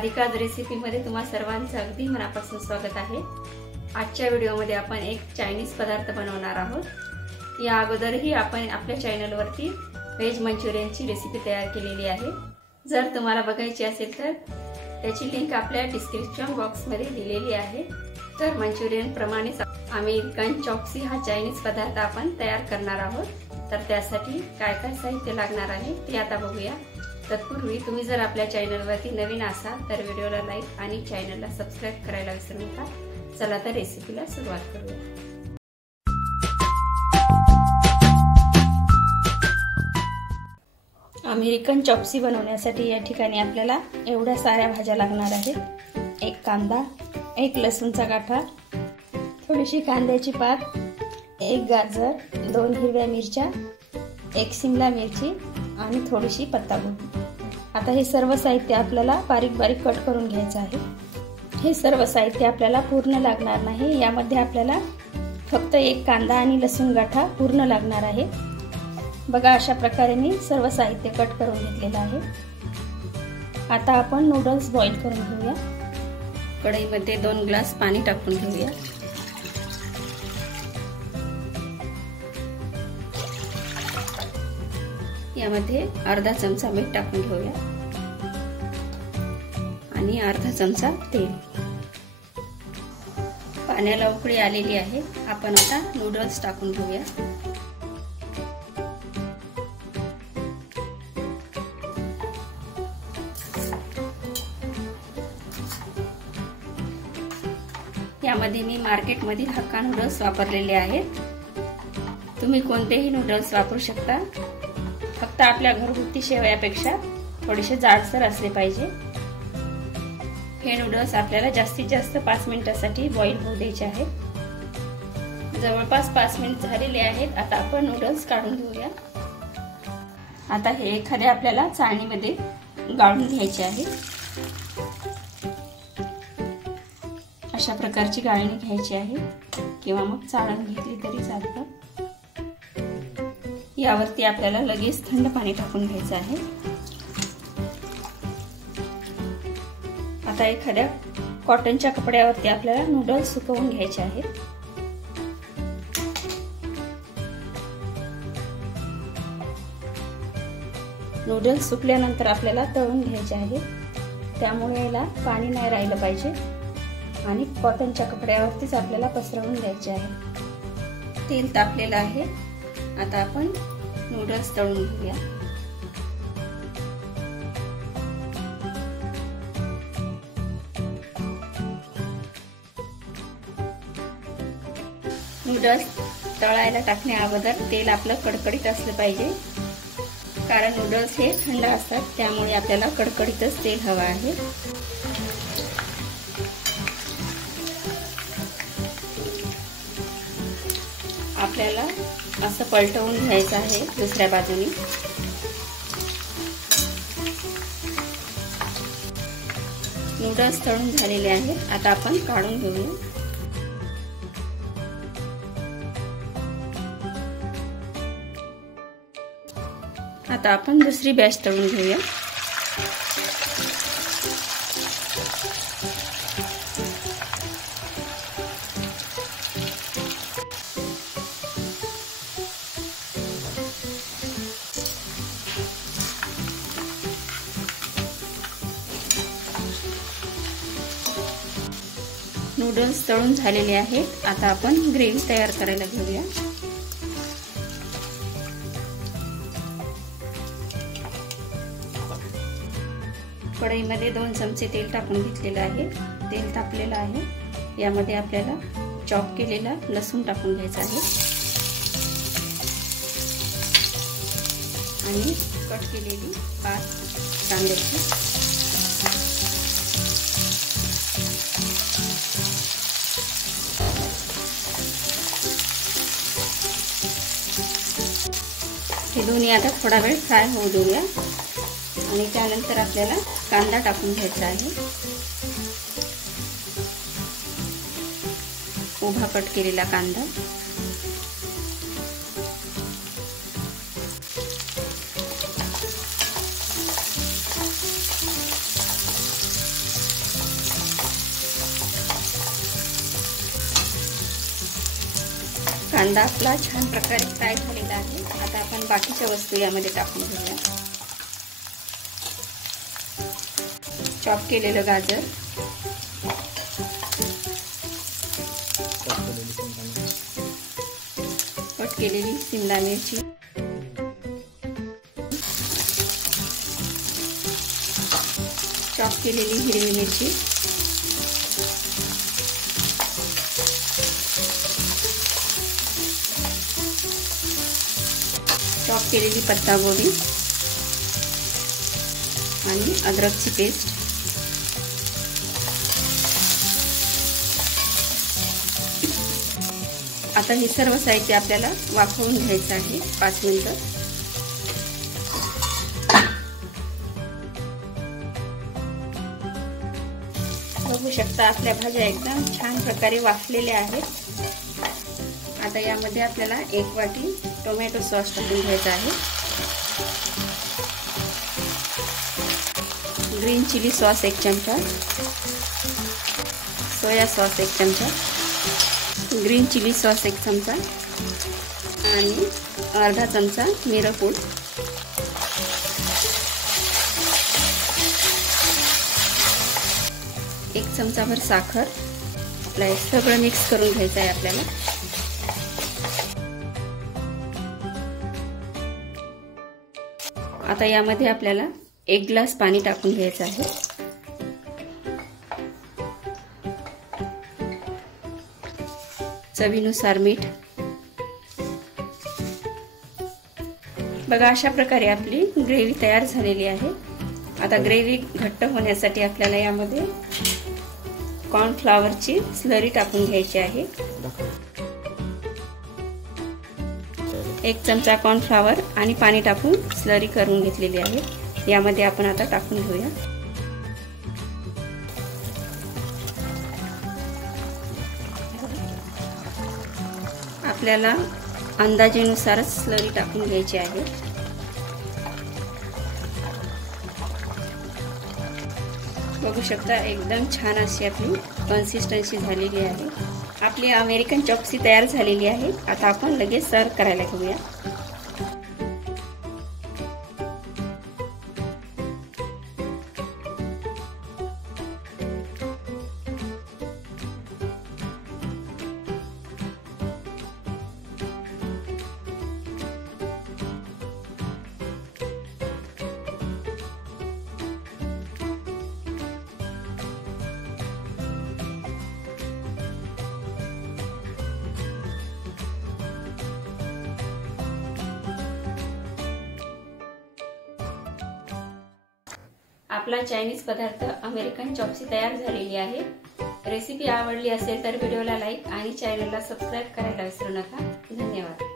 राधिकाज रेसिपीमध्ये तुम्हा सर्वांचं अगदी मनापासून स्वागत आहे। आजच्या व्हिडिओमध्ये आपण एक चायनीज पदार्थ बनवणार आहोत। या अगोदरही आपण आपल्या चॅनलवरती व्हेज मंचुरियनची रेसिपी तयार केलेली आहे। जर तुम्हाला बघायची असेल तर त्याची लिंक आपल्या डिस्क्रिप्शन बॉक्समध्ये दिलेली आहे। तर मंचुरियन प्रमाणेच अमेरिकन चॉप्सी हा चायनीज पदार्थ आपण तयार करणार आहोत। तर त्यासाठी काय काय साहित्य लागणार आहे ते आता बघूया। तत्पूर्वी तुम्ही जर आपल्या चॅनलवरती नवीन असाल तर व्हिडिओला लाईक आणि चॅनलला सबस्क्राइब करायला विसरू नका। चला तर रेसिपीला सुरुवात करूया। अमेरिकन चॉप्सी बनवण्यासाठी या ठिकाणी आपल्याला एवढ्या साऱ्या भाज्या लागणार आहेत। एक कांदा, एक लसूणचा गाठा, थोडीशी कांद्याची पात, एक गाजर, 2 हिरव्या मिरच्या, एक शिमला मिरची आणि थोडीशी पत्तागोबी। आता हे सर्व साहित्य आपल्याला बारीक बारीक कट करून घ्यायचं आहे। हे सर्व साहित्य आपल्याला पूर्ण लागणार नाही, यामध्ये आपल्याला फक्त एक कांदा आणि लसूण गाठा पूर्ण लागणार आहे। बघा, अशा प्रकारे मी सर्व साहित्य कट करून घेतलेलं आहे। आता आपण नूडल्स बॉईल करून घेऊया। कढईमध्ये 2 ग्लास पाणी टाकून घेऊया। यामध्ये अर्धा चमचा मीठ टाकून घेऊया आणि अर्धा चमचा तेल। पाण्याला उकळी आलेली आहे। आपण आता नूडल्स टाकून घेऊया। यामध्ये मी मार्केटमधील हक्का नूडल्स वापरलेले आहेत। तुम्ही कोणतेही नूडल्स वापरू शकता, फक्त आपल्या घरगुती शेवयापेक्षा थोडेसे जाडसर असले पाहिजे। हे नूडल्स आपल्याला जास्तीत जास्त 5 मिनिटांसाठी बॉईल होऊ द्यायचे आहेत। जवळपास 5 मिनिट झालेले आहेत। आता आपण नूडल्स काढून घेऊया। आता हे एखाद्या आपल्याला चाळणीमध्ये गाळून घ्यायचे आहे। अशा प्रकारची गाळणी घ्यायची आहे किंवा मग चाळण घेतली तरी चालतं। यावरती आपल्याला लगेच थंड पाणी टाकून घ्यायचं आहे। आता एखाद्या कॉटनच्या कपड्यावरती आपल्याला नूडल्स सुकवून घ्यायचे आहेत। नूडल्स सुकल्यानंतर आपल्याला तळून घ्यायचे आहेत, त्यामुळे याला पाणी नाही राहिलं पाहिजे आणि कॉटनच्या कपड्यावरतीच आपल्याला पसरवून घ्यायचे आहे। तेल तापलेलं आहे। आता आपण नूडल्स तळून घेऊया। नूडल्स तळायला टाकण्या अगोदर तेल आपलं कडकडीत असलं पाहिजे, कारण नूडल्स हे थंड असतात, त्यामुळे आपल्याला कडकडीतच तेल हवं आहे। आपल्याला असं पलटवून घ्यायचं आहे दुसऱ्या बाजूने। नूडल्स तळून झालेले आहेत। आता आपण काढून घेऊया। आता आपण दुसरी बॅच तळून घेऊया। नूडल्स तळून झालेले आहेत। आता आपण ग्रेव्ही तयार करायला घेऊया। कढईमध्ये 2 चमचे तेल टाकून घेतलेलं आहे। तेल तापलेलं आहे। यामध्ये आपल्याला चॉप केलेला लसूण टाकून घ्यायचा आहे आणि कट केलेली पात कांद्याची। हे दोन्ही आता थोडा वेळ फ्राय होऊ देऊया आणि त्यानंतर आपल्याला कांदा टाकून घ्यायचा आहे। उभा कट केलेला कांदा। कांदा आपला छान प्रकारे फ्राय झालेला आहे. आता आपण बाकीच्या वस्तू यामध्ये टाकून घेऊया. चॉप केलेलं गाजर, कट केलेली शिमला मिरची, चॉप केलेली हिरवी मिरची, चॉप केलेली पत्तागोबी आणि अद्रकची पेस्ट. आता हे सर्व साहित्य आपल्याला वाफवून घ्यायचं आहे 5 मिनिटं. बघू शकता आपल्या भाज्या एकदम छान प्रकारे वाफलेल्या आहेत. आता यामध्ये आपल्याला 1 वाटी टोमॅटो सॉस टाकून घ्यायचा आहे. ग्रीन चिली सॉस 1 चमचा, सोया सॉस 1 चमचा, ग्रीन चिली सॉस 1 चमचा आणि अर्धा चमचा मिरपूड. एक चमचाभर साखर. आपलं हे सगळं मिक्स करून घ्यायचं आहे आपल्याला. आता यामध्ये आपल्याला 1 ग्लास पाणी टाकून घ्यायचं आहे. चवीनुसार मीठ. बघा अशा प्रकारे आपली ग्रेव्ही तयार झालेली आहे. आता ग्रेव्ही घट्ट होण्यासाठी आपल्याला यामध्ये कॉर्नफ्लॉवरची स्लरी टाकून घ्यायची आहे. 1 चमचा कॉर्नफ्लॉवर आणि पाणी टाकून स्लरी करून घेतलेली आहे. यामध्ये आपण आता टाकून घेऊया. आपल्याला अंदाजेनुसारच स्लरी टाकून घ्यायची आहे. बघू शकता एकदम छान अशी आपली कन्सिस्टन्सी झालेली आहे. आपली अमेरिकन चॉप्सी तयार झालेली आहे. आता आपण लगेच सर्व करायला घेऊया. आपला चायनीज पदार्थ अमेरिकन चॉप्सी तयार झालेली आहे. रेसिपी आवडली असेल तर व्हिडिओला लाईक आणि चॅनलला सबस्क्राईब करायला विसरू नका. धन्यवाद.